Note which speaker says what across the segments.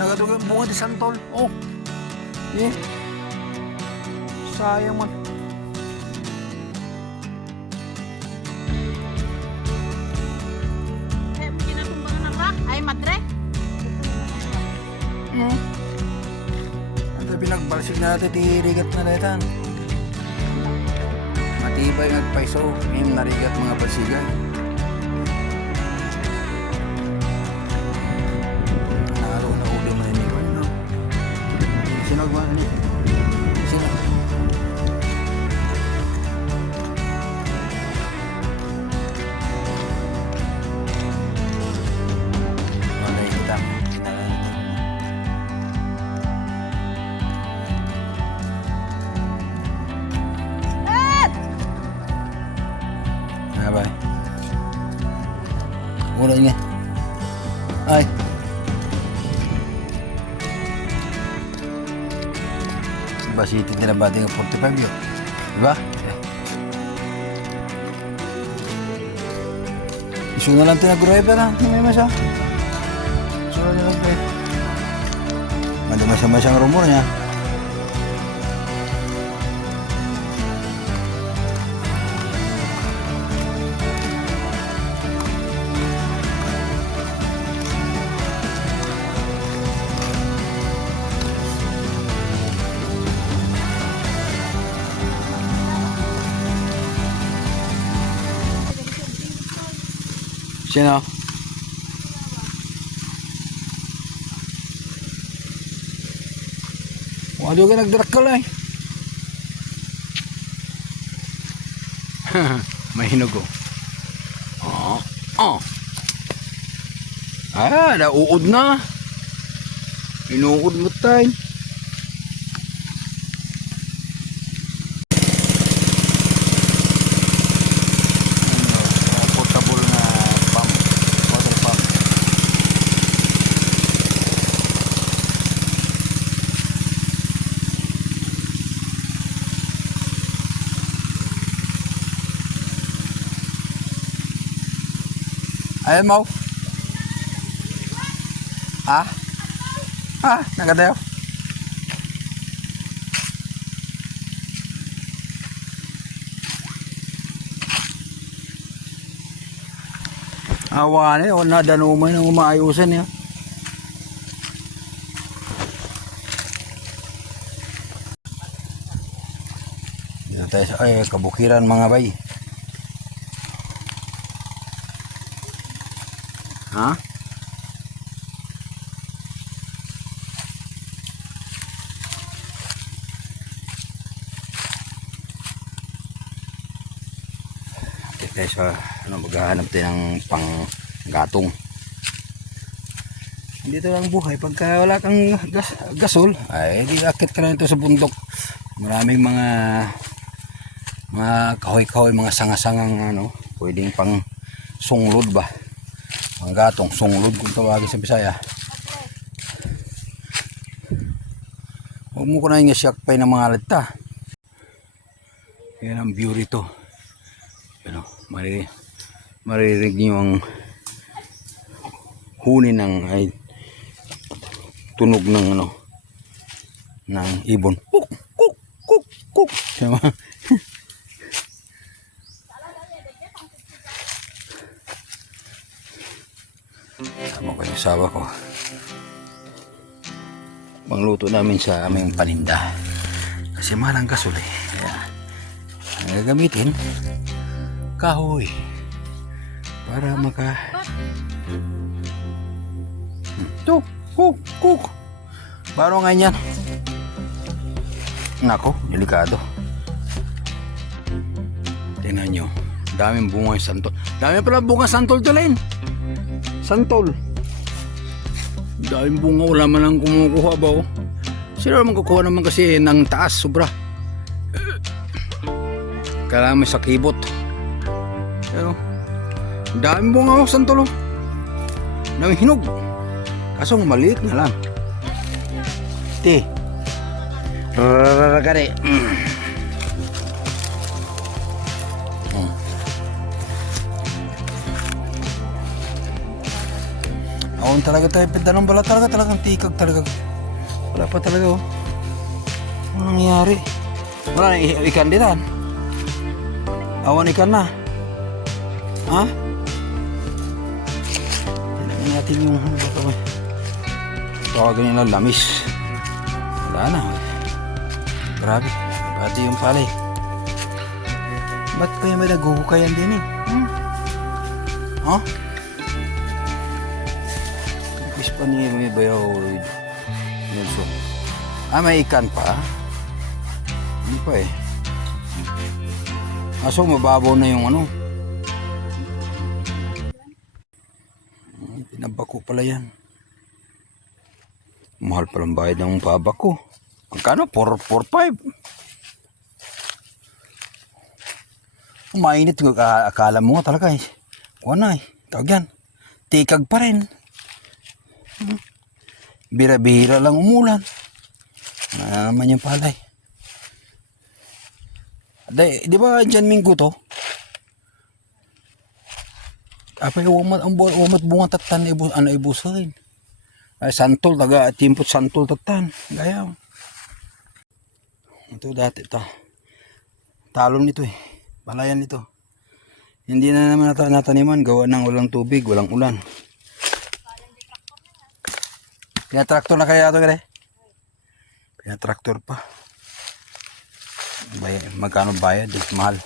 Speaker 1: Nagadugay ang bunga di santol. Oh. Eh. Sayang man.
Speaker 2: Eh. Ay, madre.
Speaker 1: Hmm. Ang pinagbalsig natin, tirigat na daytan. Matibay ang paiso, may narigat mga balsigan. Nga ba? Ulo nga. Ay. Ba city nila ba ng 45 yun? Diba? Isu na lang tinaguray pa na. May masa. Isu na lang tayo. Madama-sama rumor niya. Sino? Waduh ka nagdrakal ay. May hinugo. Oh. Oh. Ah, nauud na. Inuud mo tayo. Ayan mo. Ah? Ah, nagadayo. Awa na yun, nadanumay ng umaayusan niya. Dito tayo sa, ay, kabukiran mga bay. Ha? Dito tayo sa, ano, maghahanap tayo ng panggatong. Dito lang buhay. Pagka wala kang gas, gasol, ay di akit ka na ito sa bundok. Maraming mga mga kahoy-kahoy, mga sanga-sangang ano, pwedeng pang sunglod ba. Mga gatong, sunglod kung tawagin sa Bisaya. Huwag mo ko na yung siyak ng mga alita. Yan ang view rito. Ano, maririnig, maririnig niyo ang huni ng ay tunog ng ano ng ibon. Kuk kuk kuk kuk. Tama ko yung asawa ko. Pangluto namin sa aming paninda. Kasi mahal ang gasol eh. Kaya, ang gagamitin, kahoy. Para maka... Tuk, kuk, kuk. Baro nga yan. Nako, delikado. Tingnan nyo. Daming bunga yung santol. Dami pala bunga santol tuloy. Santol. Daming bunga, wala man lang kumukuha ba oh. Sino naman kukuha naman kasi ng taas, sobra. Kailangan may sakibot. Pero, daming bunga oh, santol oh. Daming hinog. Kaso maliit na lang. Ti. Rararagari. Mm. Awan talaga tayo. Pintanong bala talaga. Talagang tikag talaga. Wala pa talaga oh. Ano nangyari? Wala na ikan ditan. Awan ikan na. Ha? Tingnan natin yung ano ba ito eh. Tawagin nila lamis. Wala na. Grabe. Pati yung palay. Ba't kaya may naguhukayan din eh? Hmm? Ha? Pa niya may bayaw Nelson. Ah, may ikan pa? Hindi pa eh. Aso mababaw na yung ano. Pinabako pala yan. Mahal palang bayad ng pabako. Magkano? 4, 4, 5. Mainit. Ak- Akala mo nga talaga eh. Kuha na eh. Tawag yan. Tikag pa rin. Bira-bira lang umulan. Ano naman yung palay. Di, di ba dyan minggo to? Apay umat ang buwan umat bunga tatan ibu ano ibusahin. Ay santol taga timpot santol tatan. Gaya. Ito dati ta. Talon nito eh. Palayan nito. Hindi na naman nata nataniman gawa ng walang tubig, walang ulan. Kaya traktor na kaya ito kaya? Kaya traktor pa. Bay magkano bayad? Eh, mahal.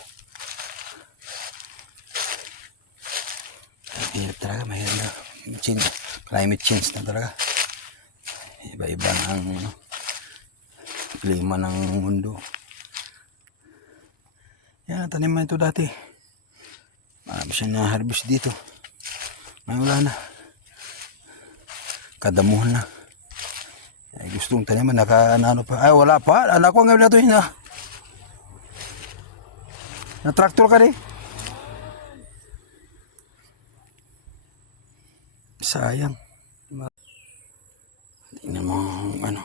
Speaker 1: Hirap talaga, mahirap na. Climate change na talaga. Iba-iba na ang ano, klima ng mundo. Yan, taniman ito dati. Marami siya na-harvest dito. May wala na. Kadamuhan na. Ay, gustong taniman, naka ano pa. Ay, wala pa. Anak ko ngayon na ito. Na, na traktor ka rin. Sayang. Tingnan mo, ano.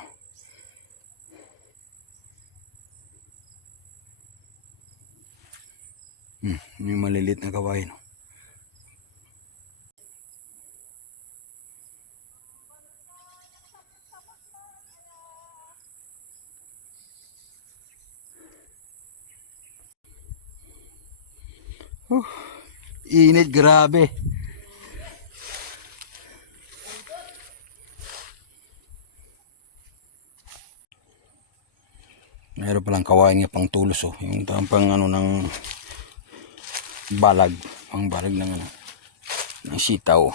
Speaker 1: Hmm, yung malilit na kawain. oh. Oh, init grabe. Meron palang kawain niya pang tulos oh. Yung pang, pang ano ng balag. Pang balag ng ano. Ng sitaw.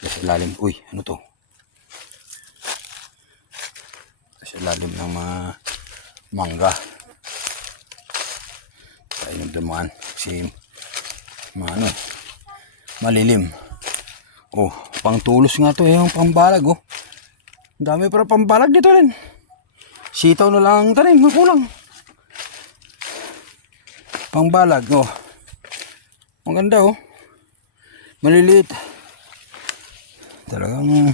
Speaker 1: Sa ilalim. Uy, ano to? Sa ilalim ng mga mangga. Inom dumaan. Mga ano, malilim. Oh, pang tulos nga to eh. Yung pang balag oh. Ang dami para pang balag dito rin. Sitaw na lang ang tanim, makulang. Pangbalag, oh. Maganda, oh. Maliliit. Talagang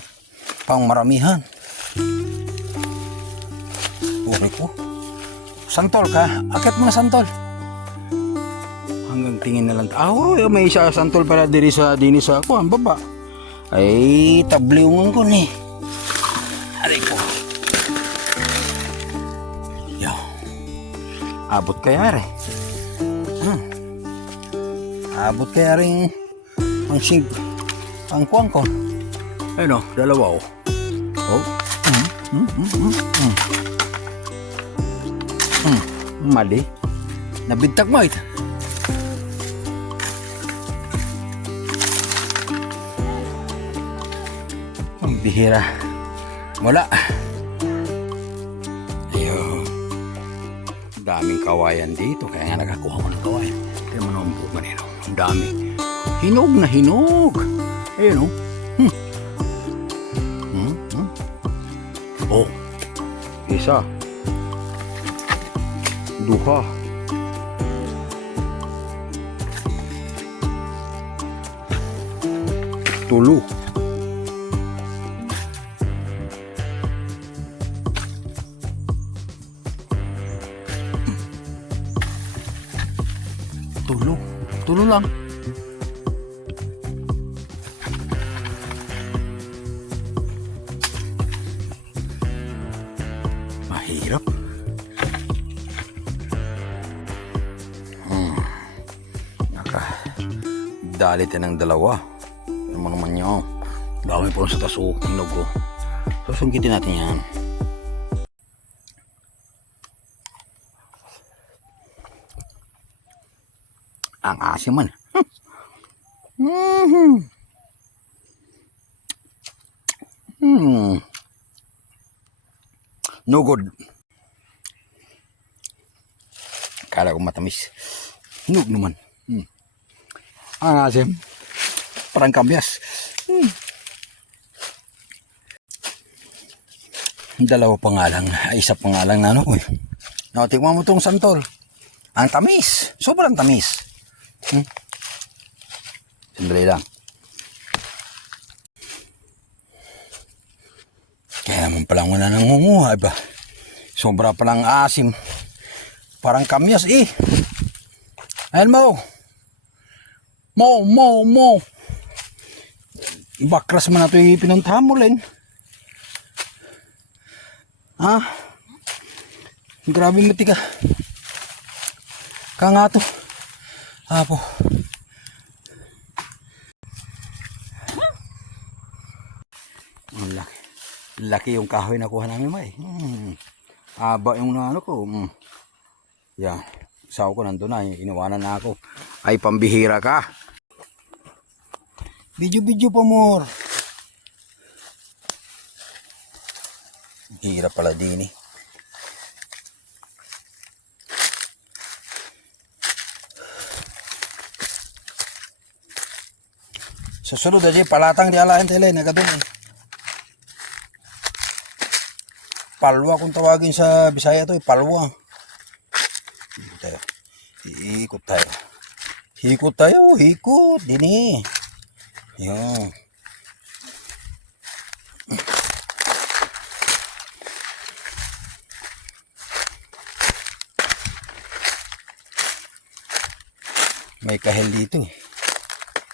Speaker 1: pangmaramihan. Uri ko. Santol ka. Akit mo na santol. Hanggang tingin na lang. Ah, oh, may isa santol para diri sa dini sa ako, ang baba. Ay, tabliungan ko ni. Aray ko. Yo. Abot kaya re. Hmm. Abot kaya rin ang sing ang kuwang ko. Ayun o, dalawa o. Oh. Mm, mm, mm, mm, mm. Mm, mali. Nabintag mo ito. Bihira. Wala. Ayun. Daming kawayan dito. Kaya nga nakakuha ko ng kawayan. Kaya po manino. Ang dami. Hinog na hinog. Ayun o. Hmm. Hmm. Hmm. Oh. Isa. Duha. Tulo. lang. Mahirap. Hmm. Naka, dalitin ng dalawa. Ano naman nyo? Dami po sa taso. Hinog ko. Susungkitin natin yan. Ang asim man. Hmm. Hmm. No good. Kala ko matamis. Hinog naman. Hmm. Ang asim. Parang kamyas. Hmm. Dalawa pa nga lang. Isa pa nga lang na ano ko eh. No, tingnan mo tong santol. Ang tamis. Sobrang tamis. Hmm. Sandali lang. Kaya naman palang wala nang ngunguha ba? Sobra palang asim. Parang kamyas eh. Ayan mo. Mo, mo, mo. Bakras man nato yung rin. Ha? Grabe mati ka. Ka nga to. Apo. Ang laki. Laki yung kahoy na kuha namin may. Hmm. Aba yung ano ko. Hmm. Yan. Saw ko nandun na. Iniwanan na ako. Ay pambihira ka. Video-video pa more. Hirap pala din eh. Sa sunod aja palatang di alain tele nagadun eh. Palwa kung tawagin sa Bisaya to, eh, palwa. Ikot tayo. Ikot tayo. Ikot tayo, ikot. Dini. Yan. May kahel dito. eh.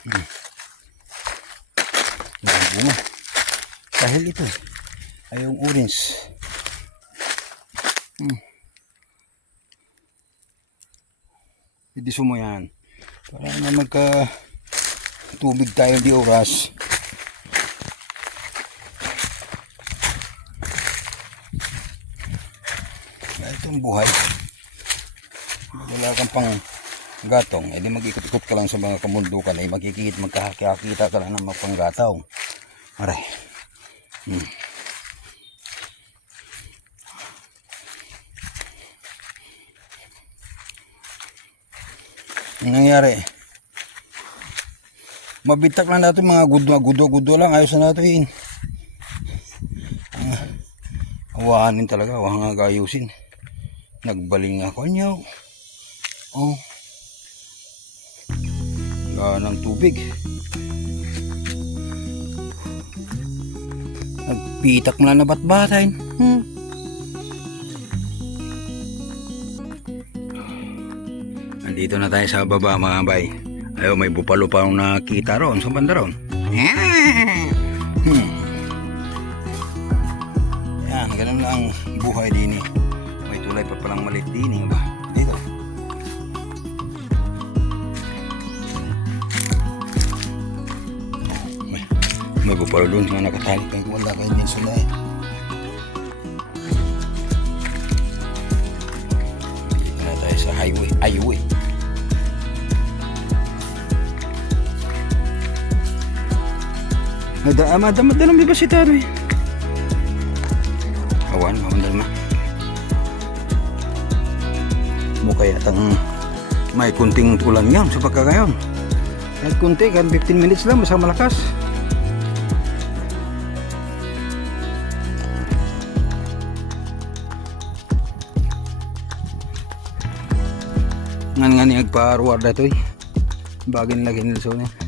Speaker 1: Hmm. Bunga. Kahel ito. Ay yung orange. Hmm. Hindi sumo yan. Para na magka tubig tayo di oras. Itong buhay. Wala kang pang gatong, edi mag-ikot-ikot ka lang sa mga kamundukan, ay magkikit, magkakakita ka lang ng mga panggataw. Aray. Hmm. Ang nangyari, mabitak lang natin mga gudwa, gudwa, gudwa lang, ayos na natin. Ah, awahanin talaga, awahang nga gayusin. Nagbaling ako niyo. Oh. Wala ng tubig. Nagpitak na nabatbatain. Hmm. Nandito na tayo sa baba mga bay. Ayaw may bupalo pa akong nakita ron sa banda ron. Hmm. Yan, ganun lang ang buhay din eh. May tulay pa palang malit din eh. Ba? Dito. May, bupalo doon nga nakatali kay din sila eh. Dito na tayo sa highway. Highway. Ada ama damat dalam bebas itu eh. Awan, awan dalam mah. Mo kaya tang may kunting ulan yan sa pagkagayon. Kahit kunti, kan 15 minutes lang, basta malakas. Ngan nga ni agparuar dito eh. Bagin lagi nilso niya.